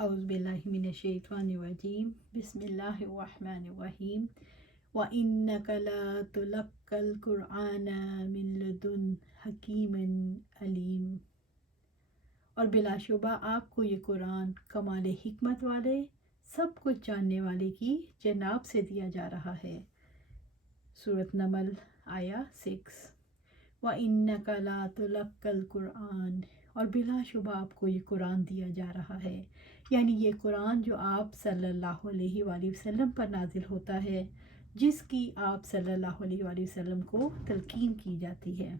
اعوذ باللہ من الشیطان الرجیم بسم اللہ الرحمن الرحیم وَإِنَّكَ لَتُلَقَّى الْقُرْآنَ مِن لَدُنْ حَكِيمٍ علیم، اور بلا شبہ آپ کو یہ قرآن کمال حکمت والے، سب کچھ جاننے والے کی جناب سے دیا جا رہا ہے۔ سورۃ نمل آیا 6۔ وَإِنَّكَ لَتُلَقَّى الْقُرْآنَ، اور بلا شبہ آپ کو یہ قرآن دیا جا رہا ہے، یعنی یہ قرآن جو آپ صلی اللہ علیہ وآلہ وسلم پر نازل ہوتا ہے، جس کی آپ صلی اللہ علیہ وآلہ وسلم کو تلقین کی جاتی ہے،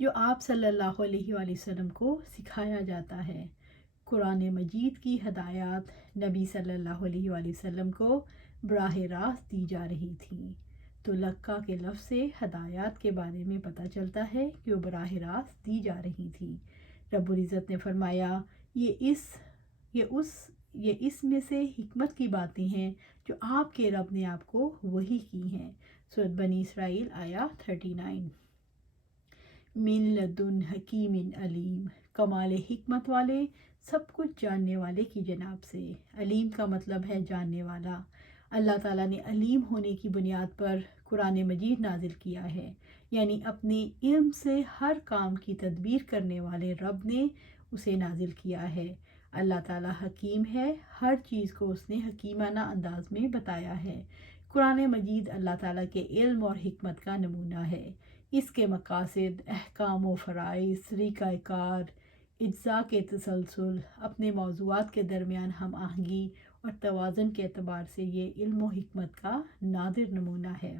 جو آپ صلی اللہ علیہ وآلہ وسلم کو سکھایا جاتا ہے۔ قرآن مجید کی ہدایات نبی صلی اللہ علیہ وآلہ وسلم کو براہ راست دی جا رہی تھیں۔ تو لقا کے لفظ سے ہدایات کے بارے میں پتہ چلتا ہے کہ وہ براہ راست دی جا رہی تھیں۔ رب العزت نے فرمایا یہ اس میں سے حکمت کی باتیں ہیں جو آپ کے رب نے آپ کو وحی کی ہیں۔ سورۃ بنی اسرائیل آیا 39۔ من لدن حکیم علیم، کمال حکمت والے، سب کچھ جاننے والے کی جناب سے۔ علیم کا مطلب ہے جاننے والا۔ اللہ تعالیٰ نے علیم ہونے کی بنیاد پر قرآن مجید نازل کیا ہے، یعنی اپنے علم سے ہر کام کی تدبیر کرنے والے رب نے اسے نازل کیا ہے۔ اللہ تعالیٰ حکیم ہے، ہر چیز کو اس نے حکیمانہ انداز میں بتایا ہے۔ قرآن مجید اللہ تعالیٰ کے علم اور حکمت کا نمونہ ہے۔ اس کے مقاصد، احکام و فرائض، طریقہ کار، اجزاء کے تسلسل، اپنے موضوعات کے درمیان ہم آہنگی اور توازن کے اعتبار سے یہ علم و حکمت کا نادر نمونہ ہے۔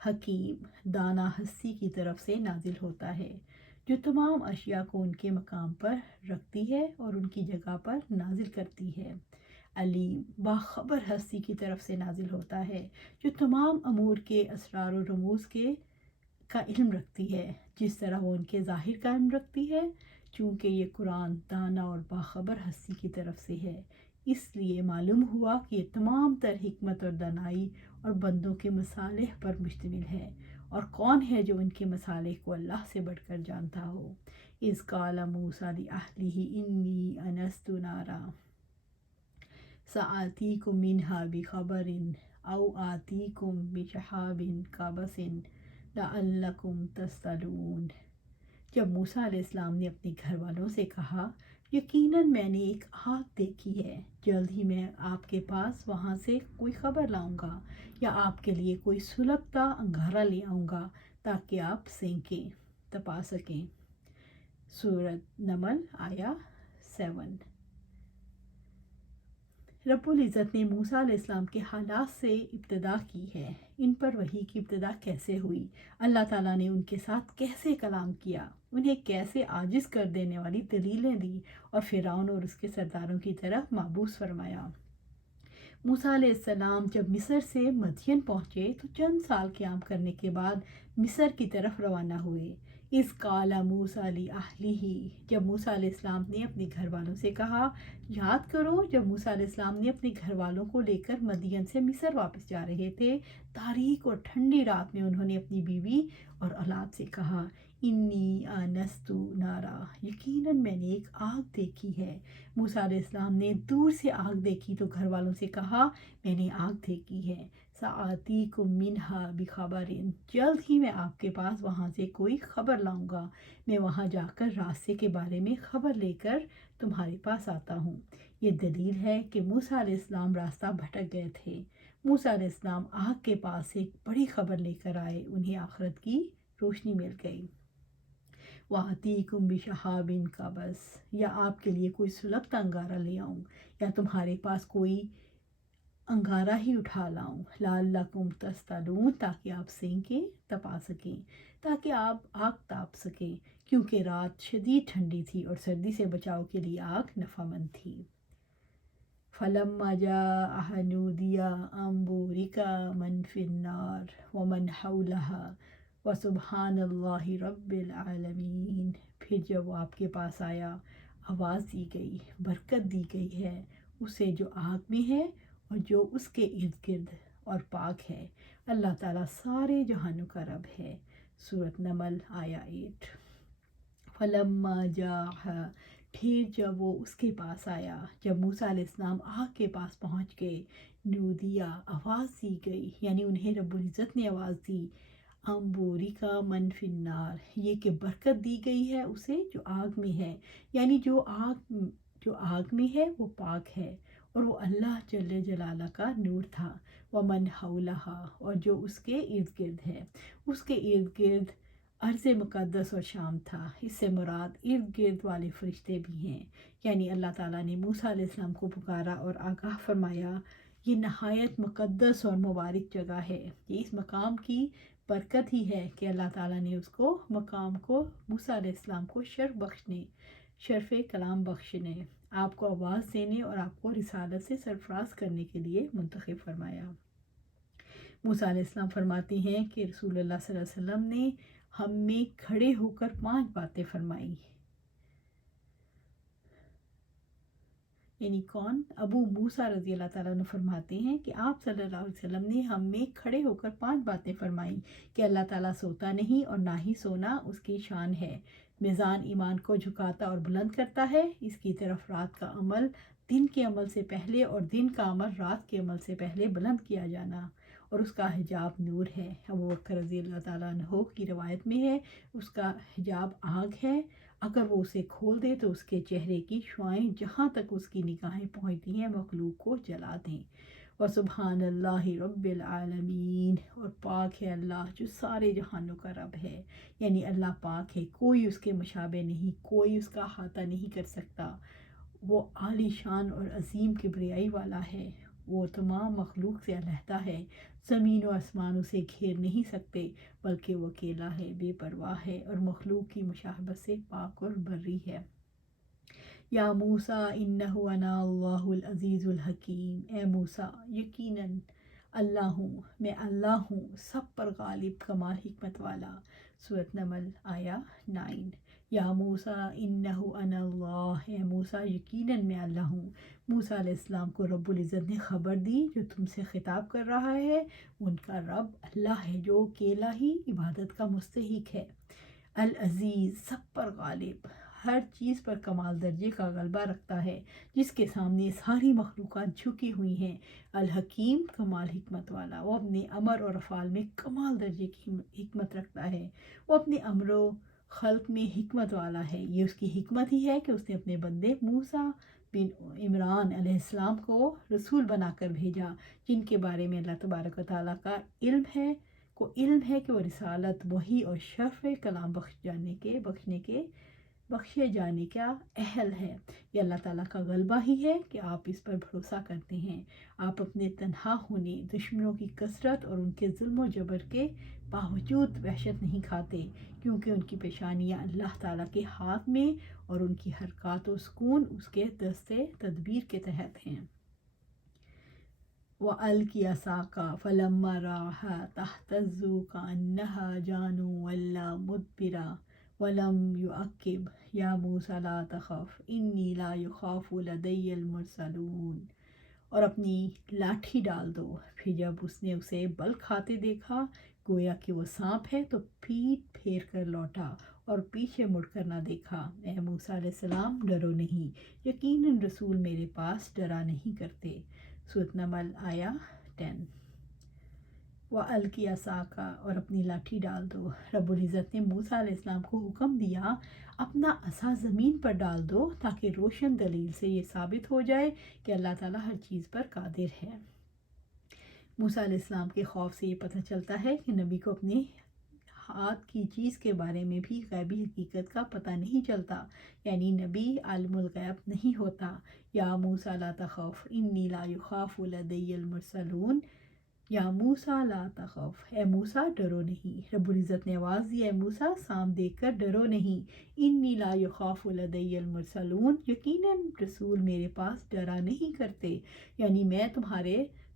حکیم، دانا ہستی کی طرف سے نازل ہوتا ہے، جو تمام اشیاء کو ان کے مقام پر رکھتی ہے اور ان کی جگہ پر نازل کرتی ہے۔ علیم، باخبر ہستی کی طرف سے نازل ہوتا ہے، جو تمام امور کے اسرار و رموز کا علم رکھتی ہے، جس طرح وہ ان کے ظاہر کا علم رکھتی ہے۔ چونکہ یہ قرآن دانا اور باخبر ہستی کی طرف سے ہے، اس لیے معلوم ہوا کہ یہ تمام تر حکمت اور دانائی اور بندوں کے مصالح پر مشتمل ہے، اور کون ہے جو ان کے مصالح کو اللہ سے بڑھ کر جانتا ہو۔ اذ قال موسیٰ لأہلہ انی آنست نارا سآتیکم منہا بخبر او آتیکم بشہاب قبس لعلکم تصطلون۔ جب موسیٰ علیہ السلام نے اپنے گھر والوں سے کہا، یقیناً میں نے ایک آگ دیکھی ہے، جلد ہی میں آپ کے پاس وہاں سے کوئی خبر لاؤں گا، یا آپ کے لیے کوئی سلگتا انگارہ لے آؤں گا تاکہ آپ سینکیں، تپا سکیں۔ سورۃ نمل آیا 7۔ رب العزت نے موسیٰ علیہ السلام کے حالات سے ابتدا کی ہے، ان پر وحی کی ابتدا کیسے ہوئی، اللہ تعالیٰ نے ان کے ساتھ کیسے کلام کیا، انہیں کیسے عاجز کر دینے والی دلیلیں دی اور فرعون اور اس کے سرداروں کی طرف مابعوث فرمایا۔ موسیٰ علیہ السلام جب مصر سے مدین پہنچے تو چند سال قیام کرنے کے بعد مصر کی طرف روانہ ہوئے۔ اذ قال موسیٰ لأہلہ، جب موسیٰ علیہ السلام نے اپنے گھر والوں سے کہا، یاد کرو جب موسیٰ علیہ السلام نے اپنے گھر والوں کو لے کر مدین سے مصر واپس جا رہے تھے، تاریک اور ٹھنڈی رات میں انہوں نے اپنی بیوی اور اولاد سے کہا، انی آنست نارا، یقیناً میں نے ایک آگ دیکھی ہے۔ موسیٰ علیہ السلام نے دور سے آگ دیکھی تو گھر والوں سے کہا، میں نے آگ دیکھی ہے، سآتیکم منہا بخبر، جلد ہی میں آپ کے پاس وہاں سے کوئی خبر لاؤں گا، میں وہاں جا کر راستے کے بارے میں خبر لے کر تمہارے پاس آتا ہوں۔ یہ دلیل ہے کہ موسیٰ علیہ السلام راستہ بھٹک گئے تھے۔ موسیٰ علیہ السلام آگ کے پاس ایک بڑی خبر لے کر آئے، انہیں آخرت کی روشنی مل گئی۔ وَآتِيكُم بِشَهَابٍ قَبَسٍ، یا آپ کے لیے کوئی سلگتا انگارہ لے آؤں، یا تمہارے پاس کوئی انگارہ ہی اٹھا لاؤں، لعلکم تصطلون، تاکہ آپ سینکیں، تپا سکیں، تاکہ آپ آگ تاپ سکیں، کیونکہ رات شدید ٹھنڈی تھی اور سردی سے بچاؤ کے لیے آگ نفع مند تھی۔ فَلَمَّا جَاءَهَا نُودِيَ أَن بُورِكَ مَن فِي النَّارِ وَمَنْ حَوْلَهَا وَسُبْحَانَ اللَّهِ رَبِّ الْعَالَمِينَ، پھر جب وہ آپ کے پاس آیا، آواز دی گئی، برکت دی گئی ہے اسے جو آگ میں ہے اور جو اس کے ارد گرد، اور پاک ہے، اللہ تعالیٰ سارے جہانوں کا رب ہے۔ سورۃ نمل آیا 8۔ فَلَمَّا جَاءَهَا، پھر جب وہ اس کے پاس آیا، جب موسیٰ علیہ السلام آگ کے پاس پہنچ گئے، نودیا آواز دی گئی، یعنی انہیں رب العزت نے آواز دی، امبوری کا من فی النار، یہ کہ برکت دی گئی ہے اسے جو آگ میں ہے، یعنی جو آگ میں ہے وہ پاک ہے اور وہ اللہ جل جلالہ کا نور تھا، ومن حولہا، اور جو اس کے ارد گرد ہے، اس کے ارد گرد ارض مقدس اور شام تھا۔ اس سے مراد ارد گرد والے فرشتے بھی ہیں، یعنی اللہ تعالیٰ نے موسیٰ علیہ السلام کو پکارا اور آگاہ فرمایا یہ نہایت مقدس اور مبارک جگہ ہے، یہ اس مقام کی برکت ہی ہے کہ اللہ تعالیٰ نے اس کو مقام کو موسیٰ علیہ السلام کو شرف کلام بخشنے، آپ کو آواز دینے اور آپ کو رسالت سے سرفراز کرنے کے لیے منتخب فرمایا۔ موسیٰ علیہ السلام فرماتے ہیں کہ رسول اللہ صلی اللہ علیہ وسلم نے ہم میں کھڑے ہو کر 5 باتیں فرمائیں، یعنی کون؟ ابو موسیٰ رضی اللہ تعالیٰ عنہ فرماتے ہیں کہ آپ صلی اللہ علیہ وسلم نے ہم میں کھڑے ہو کر 5 باتیں فرمائیں کہ اللہ تعالیٰ سوتا نہیں اور نہ ہی سونا اس کی شان ہے، میزان ایمان کو جھکاتا اور بلند کرتا ہے، اس کی طرف رات کا عمل دن کے عمل سے پہلے اور دن کا عمل رات کے عمل سے پہلے بلند کیا جانا، اور اس کا حجاب نور ہے۔ ابو بکر رضی اللہ تعالیٰ عنہ کی روایت میں ہے اس کا حجاب آگ ہے، اگر وہ اسے کھول دے تو اس کے چہرے کی شعاعیں جہاں تک اس کی نگاہیں پہنچتی ہیں مخلوق کو جلا دیں۔ وسبحان اللہ رب العالمین، اور پاک ہے اللہ جو سارے جہانوں کا رب ہے، یعنی اللہ پاک ہے، کوئی اس کے مشابہ نہیں، کوئی اس کا احاطہ نہیں کر سکتا، وہ عالی شان اور عظیم کبریائی والا ہے، وہ تمام مخلوق سے علیحدہ ہے، زمین و آسمان اسے گھیر نہیں سکتے، بلکہ وہ اکیلا ہے، بے پرواہ ہے اور مخلوق کی مشابہت سے پاک اور بری ہے۔ یا موسیٰ انہ انا اللہ العزیز الحکیم، اے موسیٰ یقیناً اللہ ہوں، میں اللہ ہوں، سب پر غالب، کمال حکمت والا۔ سورۃ نمل آیا 9۔ یا موسیٰ انہ انا اللہ، اے موسیٰ یقیناً میں اللہ ہوں۔ موسیٰ علیہ السلام کو رب العزت نے خبر دی جو تم سے خطاب کر رہا ہے ان کا رب اللہ ہے جو اکیلا ہی عبادت کا مستحق ہے، العزیز سب پر غالب، ہر چیز پر کمال درجے کا غلبہ رکھتا ہے، جس کے سامنے ساری مخلوقات جھکی ہوئی ہیں، الحکیم کمال حکمت والا، وہ اپنے امر اور افعال میں کمال درجے کی حکمت رکھتا ہے، وہ اپنے امر و خلق میں حکمت والا ہے، یہ اس کی حکمت ہی ہے کہ اس نے اپنے بندے موسیٰ بن عمران علیہ السلام کو رسول بنا کر بھیجا، جن کے بارے میں اللہ تبارک و تعالیٰ کا علم ہے کہ وہ رسالت، وحی اور شرف کلام بخشے جانے کا اہل ہے۔ یہ اللہ تعالیٰ کا غلبہ ہی ہے کہ آپ اس پر بھروسہ کرتے ہیں، آپ اپنے تنہا ہونے، دشمنوں کی کثرت اور ان کے ظلم و جبر کے باوجود وحشت نہیں کھاتے، کیونکہ ان کی پیشانیاں اللہ تعالیٰ کے ہاتھ میں اور ان کی حرکات و سکون اس کے دست تدبیر کے تحت ہیں۔ وَأَلْقِ عَصَاكَ فَلَمَّا رَآهَا تَهْتَزُّ كَأَنَّهَا جَانٌ وَلَّىٰ مُدْبِرًا وَلَمْ يُعَقِّبْ یا موسیٰ لا تخف انی لا یخاف لدی المرسلون، اور اپنی لاٹھی ڈال دو۔ پھر جب اس نے اسے بل کھاتے دیکھا گویا کہ وہ سانپ ہے تو پیٹ پھیر کر لوٹا اور پیچھے مڑ کر نہ دیکھا۔ اے موسیٰ علیہ السلام ڈرو نہیں، یقیناً رسول میرے پاس ڈرا نہیں کرتے۔ سورۃ نمل آیا 10۔ وَأَلْقِ عَصَاكَ، اور اپنی لاٹھی ڈال دو۔ رب العزت نے موسیٰ علیہ السلام کو حکم دیا اپنا عصا زمین پر ڈال دو تاکہ روشن دلیل سے یہ ثابت ہو جائے کہ اللہ تعالیٰ ہر چیز پر قادر ہے۔ موسیٰ علیہ السلام کے خوف سے یہ پتہ چلتا ہے کہ نبی کو اپنے ہاتھ کی چیز کے بارے میں بھی غیبی حقیقت کا پتہ نہیں چلتا، یعنی نبی عالم الغیب نہیں ہوتا۔ یا موسیٰ لا تخف انی لا یخاف لدی المرسلون، یا موسیٰ لا تخف، اے موسیٰ ڈرو نہیں۔ رب العزت نے آواز دی، اے موسیٰ سام دیکھ کر ڈرو نہیں، انی لا یخاف لدی المرسلون، یقیناً رسول میرے پاس ڈرا نہیں کرتے، یعنی میں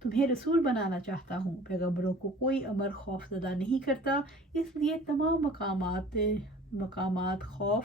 تمہیں رسول بنانا چاہتا ہوں۔ پیغمبروں کو کوئی امر خوف زدہ نہیں کرتا، اس لیے تمام مقامات خوف